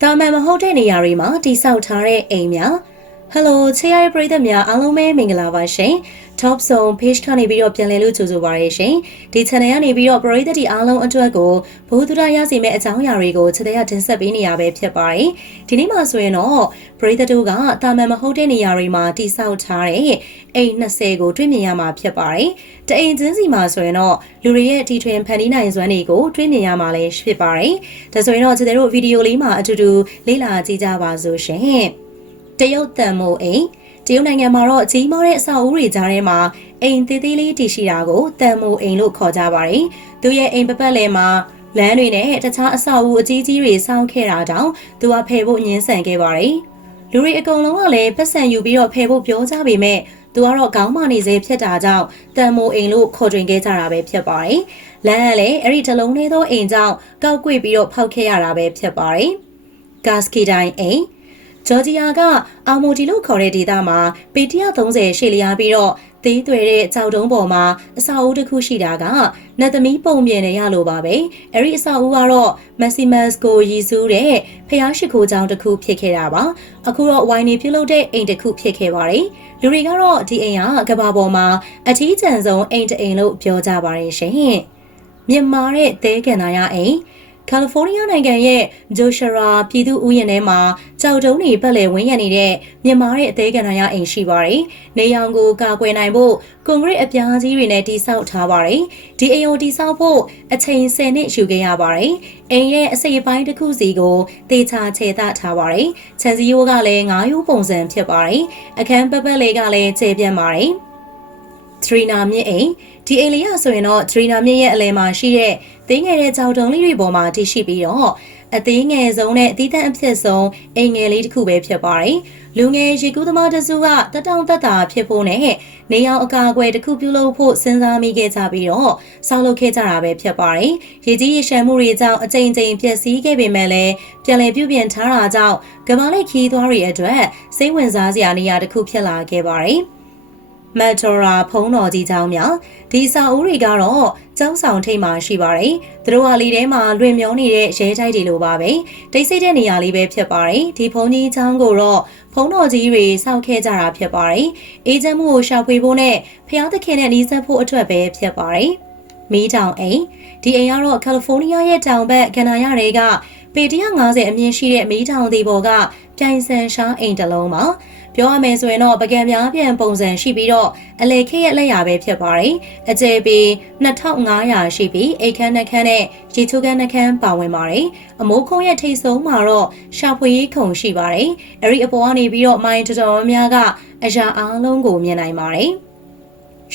တာမန်မဟုတ်တဲ့နေရာတွေမှာတိဆောက်ထားတဲ့အိမ်များဟယ်လိုချေရပရိသတ်များအားလုံးပဲမင်္ဂလာပါရှင် Top Zone Page ကနေပြီးတော့ပြန်လည်လို့ကြိုဆိုပါရရှင်ဒီ channel ကနေပြီးတော့ပရိသတ်တွေအားလုံးအတွက်ကိုဘုဒ္ဓရရစီမဲ့အကြောင်းအရာတွေကိုချက်တရတင်ဆက်ပေးနေရပဲဖြစ်ပါတယ်ဒီနေ့မှာဆိုရင်တော့ပရိသတ်တို့ကတာမန်မဟုတ်တဲ့နေရာတွေမှာတိဆောက်ထားတဲ့အိမ်20ကိုတွေ့မြင်ရမှာဖြစ်ပါတယ်တအိမ်ချင်းစီမှာဆိုရင်တော့လူတွေရဲ့တီထွင်ဖန်တီးနိုင်စွမ်းတွေကိုတွေ့မြင်ရမှာလည်းဖြစ်ပါတယ်ဒါဆိုရင်တော့ချက်တို့ဗီဒီယိုလေးမှာအတူတူလေ့လာကြည့်ကြပါစို့ရှင်တရုတ်တန်မိုးအိမ်တရုတ်နိုင်ငံမှာတော့ကြီးမားတဲ့အဆောက်အဦတွေကြားထဲမှာအိမ်သေးသေးလေးတည်ရှိတာကိုတန်မိုးအိမ်လို့ခေါ်ကြပါတယ်။သူရဲ့အိမ်ပပတ်လည်မှာလမ်းတွေနဲ့တခြားအဆောက်အဦအကြီးကြီးတွေစောင့်ခဲ့တာတောင်သူကဖယ်ဖို့ညှင်းဆန်ခဲ့ပါတယ်။လူတွေအကုန်လုံးကလည်းပတ်စံယူပြီးတော့ဖယ်ဖို့ပြောကြပေမဲ့သူကတော့ခေါင်းမနေစေဖြစ်တာကြောင့်တန်မိုးအိမ်လို့ခေါ်တွင်ခဲ့ကြတာပဲဖြစ်ပါတယ်။လမ်းကလည်းအဲ့ဒီတလုံးလေးသောအိမ်ကြောင့်ကောက်ကွေ့ပြီးတော့ဖောက်ခဲ့ရတာပဲဖြစ်ပါတယ်။ဂါစကီတိုင်းအိမ်ဂျော်ဂျီယာကအာမိုဒီလို့ခေါ်တဲ့ဒေသမှာပေ130ရှေ့လျားပြီးတော့သေးသွယ်တဲ့ကြောက်တုံးပေါ်မှာအဆောက်အဦတစ်ခုရှိတာကနတ်သမီးပုံမြင်နေရလို့ပါပဲအဲ့ဒီအဆောက်အဦကတော့မက်ဆီမတ်ကိုရည်စူးတဲ့ဖျားရှိခိုးကြောင်တစ်ခုဖြစ်ခဲ့တာပါအခုတော့ဝိုင်းနေပြုတ်လို့တဲ့အိမ်တစ်ခုဖြစ်ခဲ့ပါတယ်လူတွေကတော့ဒီအိမ်ကကဘာပေါ်မှာအထီးကျန်ဆုံးအိမ်တစ်အိမ်လို့ပြောကြပါတယ်ရှင်မြင်မာတဲ့သဲကန်နာရအိမ်ကယ်လီဖိုးနီးယားနိုင်ငံရဲ့ဂျိုရှာရာပြည်သူ့ဥယျာဉ်ထဲမှာကြောက်တုံးတွေပတ်လည်ဝန်းရံနေတဲ့မြန်မာတဲ့အသေးကဏ္ဍရအိမ်ရှိပါတယ်။နေရောင်ကိုကာကွယ်နိုင်ဖို့ကွန်ကရစ်အပြားကြီးတွေနဲ့တည်ဆောက်ထားပါတယ်။ဒီအိမ်ကိုတည်ဆောက်ဖို့အချိန်10နှစ်ယူခဲ့ရပါတယ်။အိမ်ရဲ့အစိပ်ပိုင်းတစ်ခုစီကိုတေချာခြေသထားပါတယ်။ခြံစည်းရိုးကလည်း9ရိုးပုံစံဖြစ်ပါတယ်။အခန်းပတ်လေးကလည်းခြေပြန့်ပါတယ်။ထရီနာမြင့်အိမ်ဒီအိမ်လေးရဆိုရင်တော့ထရီနာမြင့်ရဲ့အလယ်မှာရှိတဲ့သေးငယ်တဲ့ကြောင်တုံးလေးတွေပေါ်မှာတည်ရှိပြီးတော့အသေးငယ်ဆုံးနဲ့အသီးသန့်အဖြစ်ဆုံးအိမ်ငယ်လေးတစ်ခုပဲဖြစ်ပါတယ်။လူငယ်ရေကူးသမားတစုကတတောင်တက်တာဖြစ်ဖို့နဲ့နေရောင်အကာအကွယ်တစ်ခုပြုလုပ်ဖို့စဉ်းစားမိခဲ့ကြပြီးတော့ဆောက်လုပ်ခဲ့ကြတာပဲဖြစ်ပါတယ်။ရေကြီးရေရှမ်းမှုတွေကြောင့်အကြိမ်ကြိမ်ပျက်စီးခဲ့ပေမဲ့လည်းပြန်လည်ပြုပြင်ထားတာကြောင့်ကမ္ဘာလက်ခီးသွားတွေအတွက်စိတ်ဝင်စားစရာနေရာတစ်ခုဖြစ်လာခဲ့ပါတယ်။မက်ထရာဖုံးတော်ကြီးကျောင်းများဒီစာအုပ်တွေကတော့ကျောင်းဆောင်ထိပ်မှာရှိပါတယ်။သူတို့ကလေးထဲမှာလွင်မျောနေတဲ့ရဲတိုက်တွေလိုပါပဲ။တိတ်ဆိတ်တဲ့နေရာလေးပဲဖြစ်ပါတယ်။ဒီဖုံးကြီးကျောင်းကိုတော့ဖုံးတော်ကြီးတွေစောက်ခဲ့ကြတာဖြစ်ပါတယ်။အေးချမ်းမှုကိုရှာဖွေဖို့နဲ့ဖျားသခင်နဲ့နှီးစပ်ဖို့အတွက်ပဲဖြစ်ပါတယ်။မီးတောင်အိမ်ဒီအိမ်ကတော့ကယ်လီဖိုးနီးယားရဲ့တောင်ဘက်ကနာရတွေကပေ150အမြင့်ရှိတဲ့မီးတောင်ဒီပေါ်ကပြိုင်ဆန်ရှားအိမ်တစ်လုံးပါပြောရမယ်ဆိုရင်တော့ပကံများပြန်ပုံစံရှိပြီးတော့အလေခေရဲ့လက်ရာပဲဖြစ်ပါတယ်အကျယ်ပေ2500ရှိပြီးအိတ်ခမ်းနှက်ခမ်းနဲ့ရေချိုးခမ်းနှက်ခမ်းပါဝင်ပါတယ်အမိုးခုံးရဲ့ထိပ်ဆုံးမှာတော့ရှာဖွေရေးခုံရှိပါတယ်အဲ့ဒီအပေါ်ကနေပြီးတော့မိုင်းတော်တော်များကအရာအားလုံးကိုမြင်နိုင်ပါတယ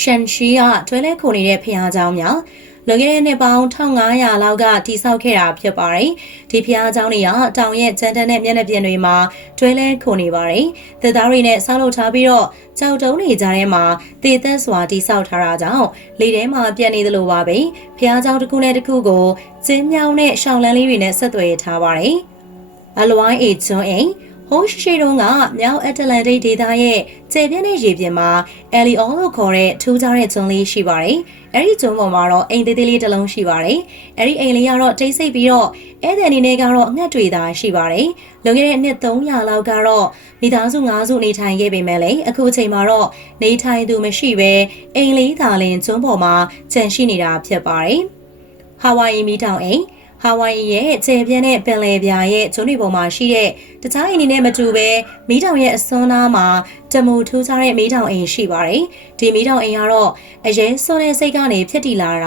်ရှန်ရှီကတွဲလဲခုန်နေတဲ့ဖျားเจ้าများလွန်ခဲ့တဲ့နှစ်ပေါင်း1500လောက်ကတည်ဆောက်ခဲ့တာဖြစ်ပါတယ်။ဒီဖျားเจ้าတွေကတောင်ရဲ့ကျန်းတန်းတဲ့မျက်နှာပြင်တွေမှာတွဲလဲခုန်နေပါတယ်။သစ်သားတွေနဲ့ဆောက်လုပ်ထားပြီးတော့ကြောက်တုံးတွေကြားထဲမှာတည်သက်စွာတည်ဆောက်ထားတာကြောင့်လေထဲမှာပြန့်နေသလိုပါပဲ။ဖျားเจ้าတစ်ခုနဲ့တစ်ခုကိုကျင်းမြောင်းနဲ့ရှောင်းလန်းလေးတွေနဲ့ဆက်သွယ်ထားပါတယ်။အလွိုင်းအေကျွန်းအိမ်ဟိုးရှိတုန်းကမြောက်အတ္တလန်တိတ်ဒေသရဲ့ကျယ်ပြန့်တဲ့ရေပြင်မှာအယ်လီအောလို့ခေါ်တဲ့ထူးခြားတဲ့ကျွန်းလေးရှိပါတယ်။အဲ့ဒီကျွန်းပေါ်မှာတော့အိမ်သေးသေးလေးတစ်လုံးရှိပါတယ်။အဲ့ဒီအိမ်လေးကတော့တိတ်ဆိတ်ပြီးတော့ဧည့်သည်အနေနဲ့ကတော့ငှက်တွေသာရှိပါတယ်။လွန်ခဲ့တဲ့နှစ်300လောက်ကတော့မိသားစု9စုနေထိုင်ခဲ့ပေမဲ့လည်းအခုအချိန်မှာတော့နေထိုင်သူမရှိဘဲအိမ်လေးသာလင်ကျွန်းပေါ်မှာကျန်ရှိနေတာဖြစ်ပါတယ်။ဟာဝိုင်ယီမီတောင်အိမ်ဟာဝိုင်ယီရဲ့ခြေပြင်းတဲ့ပင်လယ်ပြာရဲ့ကျွန်းတွေပေါ်မှာရှိတဲ့တခြားအိမ်တွေနဲ့မတူပဲမီးတောင်ရဲ့အစွန်းနားမှာတမူထူးခြားတဲ့မီးတောင်အိမ်ရှိပါတယ်။ဒီမီးတောင်အိမ်ကတော့အရင်စွန်းတဲ့စိတ်ကနေဖြစ်တည်လာတ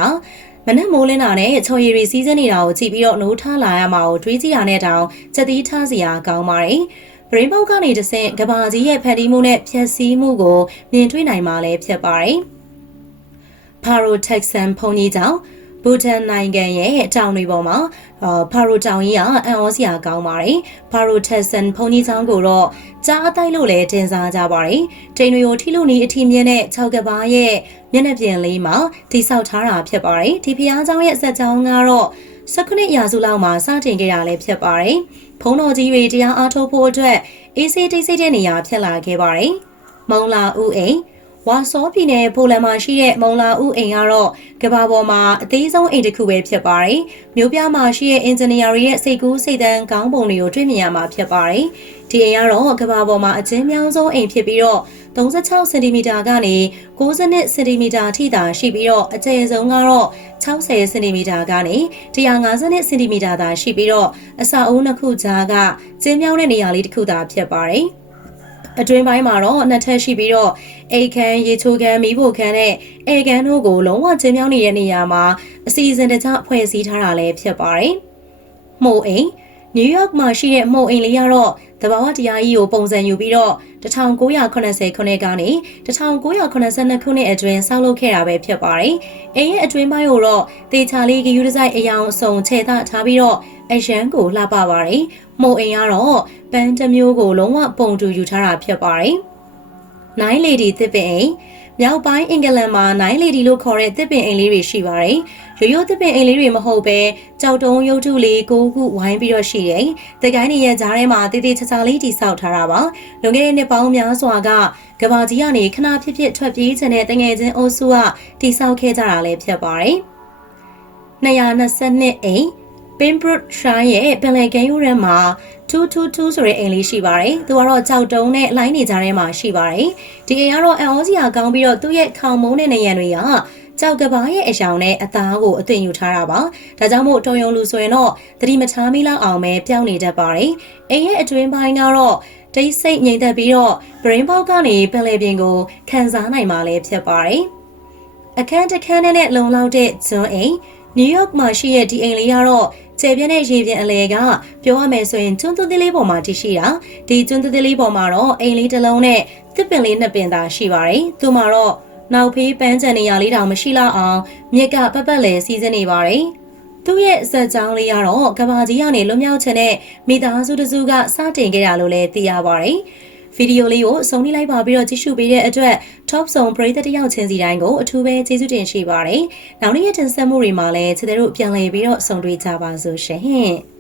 ာမနက်မိုးလင်းတာနဲ့ချော်ရည်ရီစီးစင်းနေတာကိုကြည့်ပြီးတော့နိုးထားလာရမှာကိုတွေးကြည့်ရတဲ့တောင်ချက်သီးထားစရာကောင်းပါတယ်။ဗရင်းပေါက်ကနေတဆင့်ကဘာကြီးရဲ့ဖန်တီးမှုနဲ့ဖြည့်ဆည်းမှုကိုမြင်တွေ့နိုင်မှာလည်းဖြစ်ပါတယ်။ဖာရိုတက်ဆန်ဖုန်ကြီးကြောင့်ဘူတန်နိုင်ငံရဲ့တောင်တွေပေါ်မှာဖာရိုတောင်ကြီးကအံ့ဩစရာကောင်းပါတယ်။ဖာရိုတက်ဆန်ဖုန်ကြီးကျောင်းကိုတော့ကြားအတိုက်လို့လည်းတင်စားကြပါတယ်။တိမ်တွေကိုထိလို့နီးအထီးမြင့်တဲ့6ကဘာရဲ့မျက်နှာပြင်လေးမှာတိဆောက်ထားတာဖြစ်ပါတယ်။ဒီဖျားကျောင်းရဲ့အဆက်ကျောင်းကတော့19ရာစုလောက်မှာစတင်ခဲ့တာလည်းဖြစ်ပါတယ်။ဖုံးတော်ကြီးတွေတရားအားထုတ်ဖို့အတွက်အေးဆေးတိတ်ဆိတ်တဲ့နေရာဖြစ်လာခဲ့ပါတယ်။မုံလာဦးအိမ်ဝ ဝါစောပြည်နယ်ပိုလန်မှာရှိတဲ့မုံလာဦးအိမ်ကတော့ကဘာပေါ်မှာအသေးဆုံးအိမ်တစ်ခုပဲဖြစ်ပါတယ်။မြို့ပြမှာရှိတဲ့အင်ဂျင်နီယာတွေရဲ့စိတ်ကူးစိတ်သန်းကောင်းပုံတွေကိုတွေ့မြင်ရမှာဖြစ်ပါတယ်။ဒီအိမ်ကတော့ကဘာပေါ်မှာအကျဉ်းမြောင်းဆုံးအိမ်ဖြစ်ပြီးတော့36စင်တီမီတာကနေ90စင်တီမီတာထိသာရှိပြီးတော့အကျယ်ဆုံးကတော့60စင်တီမီတာကနေ150စင်တီမီတာသာရှိပြီးတော့အဆောက်အဦနှစ်ခုကြားကကျဉ်းမြောင်းတဲ့နေရာလေးတစ်ခုသာဖြစ်ပါတယ်။အတွင်းပိုင်းမှာတော့နှစ်ထပ်ရှိပြီးတော့အိတ်ခမ်းရေချိုးခမ်းမီးဖိုခမ်းနဲ့အေခမ်းတို့ကိုလုံးဝကျဉ်းမြောင်းနေတဲ့နေရာမှာအစီအစဉ်တကျဖွဲ့စည်းထားတာလည်းဖြစ်ပါတယ်။မှုအိမ်နယူးယောက်မှာရှိတဲ့မှုအိမ်လေးကတော့တဘာဝတရားကြီးကိုပုံစံယူပြီးတော့1980ခုနှစ်ကနေ1982ခုနှစ်အတွင်းဆောက်လုပ်ခဲ့တာပဲဖြစ်ပါတယ်။အိမ်ရဲ့အတွင်းပိုင်းကိုတော့တေချာလေးဂယူဒီဇိုင်းအယောင်အစုံခြေသားထားပြီးတော့အရန်ကိုလှပပါတယ်။မှုအိမ်ကတော့ပန်းတစ်မျိုးကိုလုံးဝပုံတူယူထားတာဖြစ်ပါတယ်။ Nine Lady သစ်ပင်အိမ်မြောက်ပိုင်းအင်္ဂလန်မှာ Nine Lady လို့ခေါ်တဲ့သစ်ပင်အိမ်လေးတွေရှိပါတယ်။ရိုးရိုးသစ်ပင်အိမ်လေးတွေမဟုတ်ပဲကြောက်တုံးရုပ်ထုလေး9ခုဝိုင်းပြီးတော့ရှိတယ်။ဒီကိုင်းနေရဲ့ကြားထဲမှာတေးသေးချာချာလေးတိဆောက်ထားတာပါ။လွန်ခဲ့တဲ့နှစ်ပေါင်းများစွာကကဘာကြီးကနေခဏဖြစ်ဖြစ်ထွက်ပြေးခြင်းတဲ့တငယ်ချင်းအုပ်စုကတိဆောက်ခဲ့ကြတာလည်းဖြစ်ပါတယ်။222အိမ် Pembroke Shire ရဲ့ပင်လယ်ကမ်းရိုးတန်းမှာ222ဆိုတဲ့အိမ်လေးရှိပါတယ်။သူကတော့ကြောက်တုံးနဲ့လိုင်းနေကြထဲမှာရှိပါတယ်။ဒီအိမ်ကတော့အန်အောစရာကောင်းပြီးတော့သူ့ရဲ့ခေါင်မုန်းတဲ့နေရံတွေကကြောက်ကဘာရဲ့အယောင်နဲ့အသားကိုအသွင်ယူထားတာပါ။ဒါကြောင့်မို့တုံယုံလူဆိုရင်တော့သတိမထားမိလောက်အောင်ပဲပြောင်းနေတတ်ပါတယ်။အိမ်ရဲ့အတွင်းပိုင်းကတော့တိတ်ဆိတ်ငြိမ်သက်ပြီးတော့ brain box ကနေပင်လယ်ပြင်ကိုခံစားနိုင်မှာလည်းဖြစ်ပါတယ်။အခန်းတစ်ခန်းနဲ့လုံလောက်တဲ့ဇွန်အိမ်နယူးယောက်မှာရှိတဲ့ဒီအိမ်လေးကတော့ကျေပြင်းတဲ့ရေပြင်အလဲကပြောရမယ်ဆိုရင်ကျွန်းသွသေးလေးပေါ်မှာတည်ရှိတာဒီကျွန်းသွသေးလေးပေါ်မှာတော့အိမ်လေးတစ်လုံးနဲ့သစ်ပင်လေးနှစ်ပင်သာရှိပါတယ်သူမှာတော့နောက်ဖေးပန်းချန်နေရလေးတောင်မရှိလောက်အောင်မြက်ကပတ်ပတ်လဲစီးစင်းနေပါတယ်သူ့ရဲ့ဇက်ကြောင်းလေးကတော့ကဘာကြီးကနေလွတ်မြောက်ခြင်းနဲ့မိသားစုတစုကစတင်ခဲ့တာလို့လည်းသိရပါတယ်ဗီဒီယိုလေးကိုအဆုံးထိလိုက်ပါပြီးတော့ကြည့်ရှုပေးတဲ့အတွက် top ဆုံးပရိသတ်တယောက်ချင်းစီတိုင်းကိုအထူးပဲကျေးဇူးတင်ရှိပါတယ်။နောက်နေ့ရက်တင်ဆက်မှုတွေမှာလည်းခြေသေးတို့ပြန်လည်ပြီးတော့ဆုံတွေ့ကြပါစို့ရှင်။